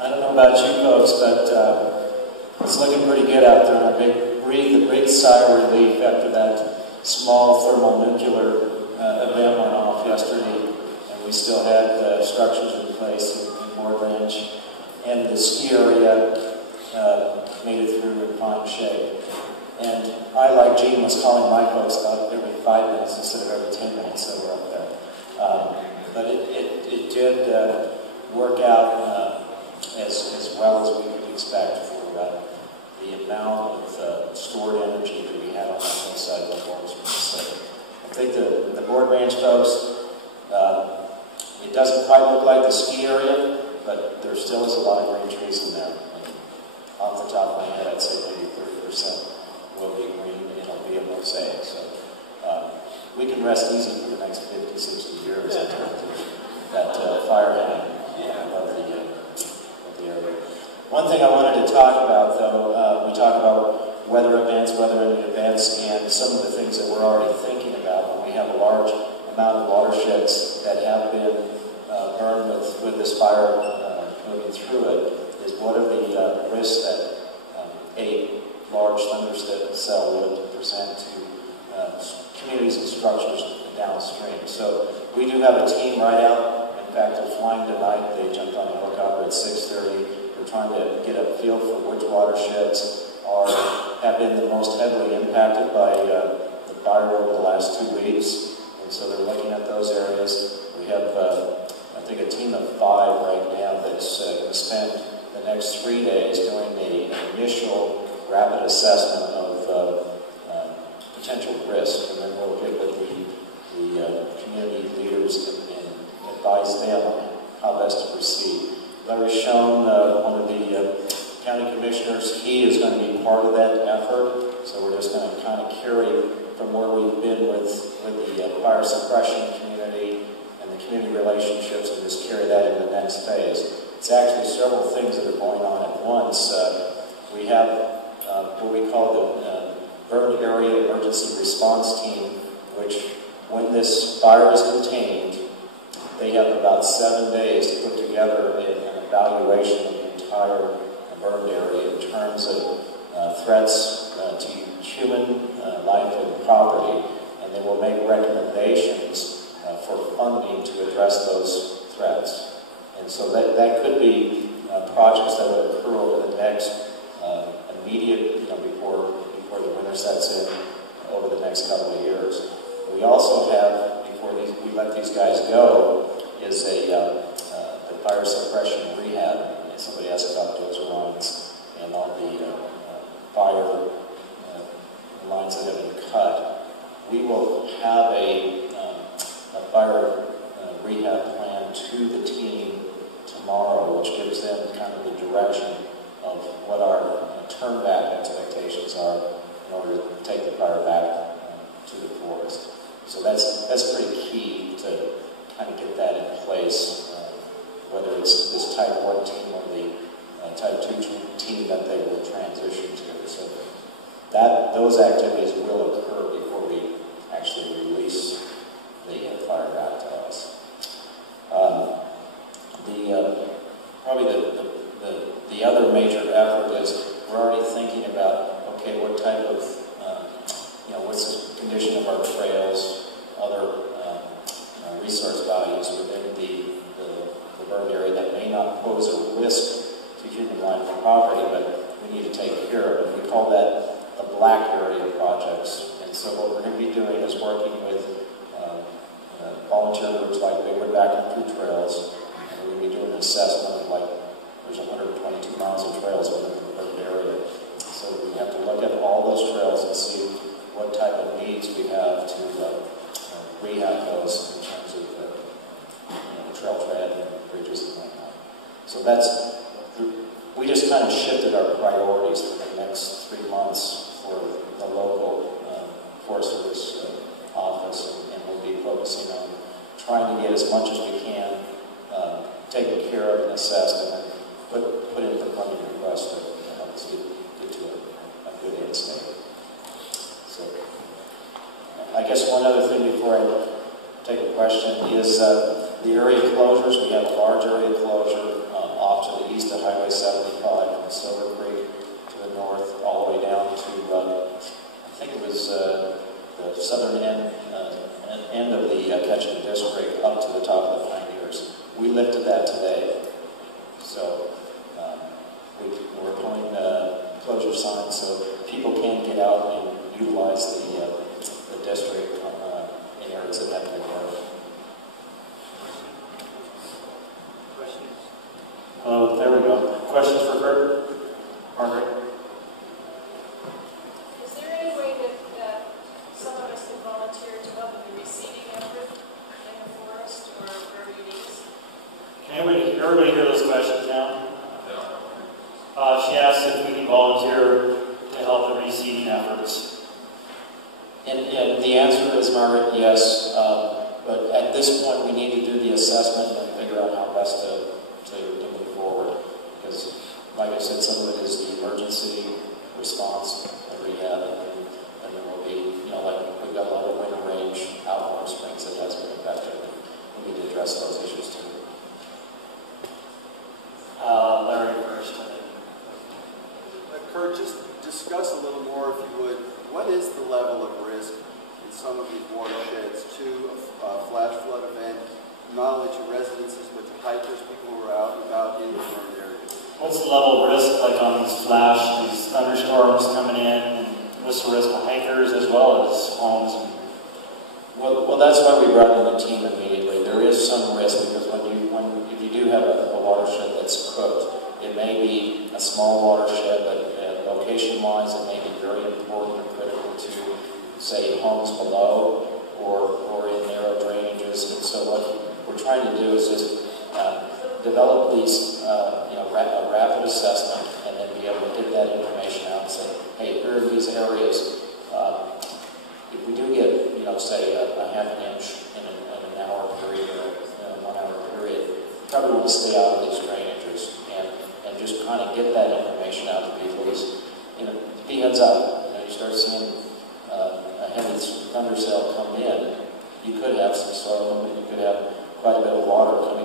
I don't know about you folks, but it's looking pretty good out there. And I breathed a big sigh of relief after that small thermonuclear event went off yesterday, and we still had structures in place in Board Ranch, and the ski area made it through in fine shape. And I, like Gene, was calling my folks about every 5 minutes instead of every 10 minutes that were up there. But it did work out as well as we could expect for the amount of stored energy that we had on the hillside before it was so I think the Board Ranch folks, it doesn't quite look like the ski area, but there still is a lot of green trees in there. And off the top of my head, I'd say maybe 30% will be green, and it'll be a mosaic. So we can rest easy for the next 50, 60 years in terms of that fire hanging above the area. One thing I wanted to talk about, though, we talk about weather events, and some of the things that we're already thinking about when we have a large amount of watersheds that have been burned with this fire moving through it, is what are the risks that a large thunderstorm cell would present to communities and structures downstream. So we do have a team right out. In fact, they're flying tonight. They jumped on a helicopter at 6:30. We're trying to get a feel for which watersheds have been the most heavily impacted by the fire over the last 2 weeks. And so they're looking at those areas. We have, I think, a team of 5 right now that's going to spend the next 3 days doing the initial rapid assessment of potential risk, and then we'll get with the community leaders and advise them on how best to proceed. Larry Schoen, one of the county commissioners, he is going to be part of that effort, so we're just going to kind of carry from where we've been with the fire suppression community and the community relationships, and just carry that into the next phase. It's actually several things that are going on at once. We have what we call the Burned Area Emergency Response Team, which, when this fire is contained, they have about 7 days to put together an evaluation of the entire burned area in terms of threats to human life and property, and they will make recommendations for funding to address those threats. And so that could be projects that would occur over the next immediate, before the winter sets in, over the next couple of years. We also have, before we let these guys go, is the fire suppression rehab. Somebody asked about those lines and all the fire lines that have been cut. We will have a fire rehab plan to the team tomorrow, which gives them kind of the direction of what our turn-back expectations are in order to take the fire back to the forest. So that's pretty key to kind of get that in place, whether it's this Type 1 team or the Type 2 team that they will transition to. So those activities will occur before we actually release the fire back to us. Probably the other major effort is we're already thinking about, okay, what type of, what's the condition of our trails, other resource values within the burned area that may not pose a risk to human life and property, but we need to take care of it. We call that the black area projects. And so what we're going to be doing is working with volunteer groups like Bigwood Backcountry Trails, and we're going to be doing an assessment of there's 122 miles of trails within the burned area. So we have to look at all those trails and see what type of needs we have to rehab those in terms of trail tread and bridges and whatnot. So we just kind of shifted our priorities for the next 3 months for the local Forest Service office, and we'll be focusing on trying to get as much as we can taken care of and assessed, and then put in the funding request to help us get to a good end state. So I guess one other thing before I take a question is the area closures. We have a large area closure off off to the east of Highway 75 from Silver Creek to the north, all the way down to, I think it was the southern end of the Ketchum District up to the top of the Pioneers. We lifted that today. So we're pulling closure signs so people can get out and utilize the district in areas that have been covered. Questions? There we go. Questions for Curt? Margaret? Is there any way that some of us can volunteer to help in the reseeding effort in the forest or wherever you need us? Can everybody hear those questions now? She asked if we can volunteer to help the reseeding efforts. And the answer is, Margaret, yes. But at this point, we need to do the assessment and figure out how best to move forward. Because, like I said, some of it is the emergency response and rehab, and there will be, like we've got a lot of winter range out in Warm Springs that has been affected. We need to address those issues too. Larry first. Curt, just discuss a little more, if you would, what is the level of risk in some of these watersheds to a flash flood event, not only to residences, but to hikers, people who are out and about in the burned areas? What's the level of risk like on these thunderstorms coming in, and what's the risk of hikers as well as homes? Well, that's why we brought in the team immediately. There is some risk because if you do have a watershed that's cooked, it may be a small watershed, but location-wise, it may be very important or critical to, say, homes below or in narrow drainages. And so what we're trying to do is just develop these, a rapid assessment, and then be able to get that information out and say, hey, here are these areas. If we do get, say, a half an inch in an hour period or in a 1 hour period, probably want to stay out of these drainages and just kind of get that information out to people. Because, be heads up, you start seeing a heavy thunder cell come in, you could have some soil movement, you could have quite a bit of water coming